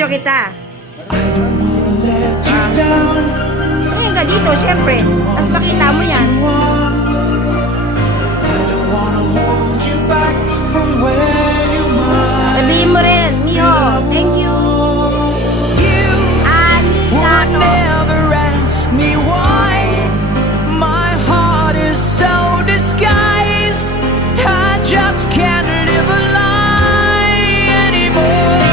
Bibidyo kita. Ayun ka dito, syempre. Tapos makita mo yan. Sabihin mo rin, Miho, thank you. Would never ask me why my heart is so disguised. I just can't live a lie anymore.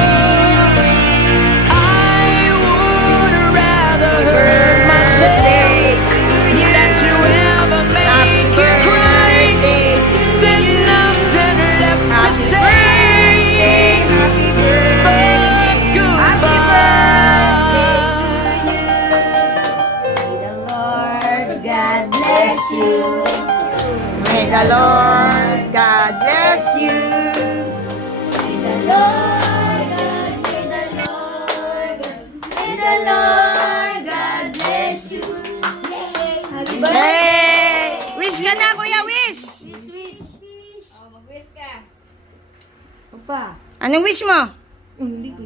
I would rather hurt myself than to ever make you cry. There's nothing left to say. May the Lord God bless you. May the Lord God bless you. Happy birthday. Hey! Wish ka na, Kuya, wish! Wish. Oh, mag-wish ka. Opa. Anong wish mo? Hindi ko.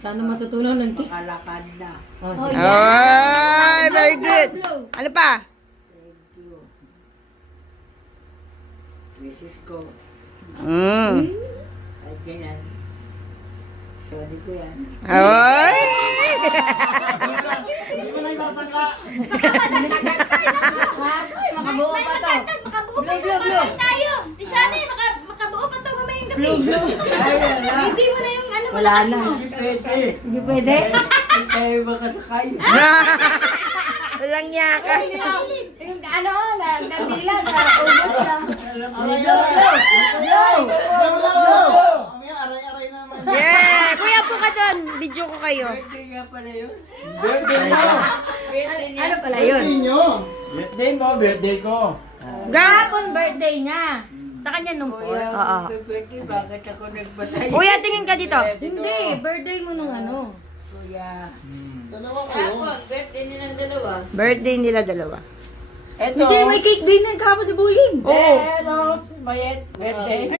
Sana matutunan ng Makalakad na. Oh, Ay, very good. Ano pa? Mrs. ko. At ganyan. Sorry ko yan. Ay! Hindi mo na isasangka. Makabuo pa to. Makabuo tayo. Di siya makabuo pa to mamayang gabi. Hindi mo na yung ano malakas mo. Hindi pwede. Hindi pwede. Hindi tayo makasakay. Walang niya ka. Yung ano, nandila na, ubos na. Aray-aray. Mamaya aray-aray naman. Yeah! Kuya po ka doon. Video ko kayo. Birthday nga pala yun. Ano pala yun? Birthday mo, birthday ko. Kahapon birthday niya. Sa kanya nung Kuya, Oo. birthday, bakit ako nagbatay? Kuya, tingin ka dito. Hindi, birthday mo nung ano. Kuya. Birthday nila dalawa. Eto. Hindi, may cake din ng kahapon si Buying. Oo. Pero, bayet, birthday.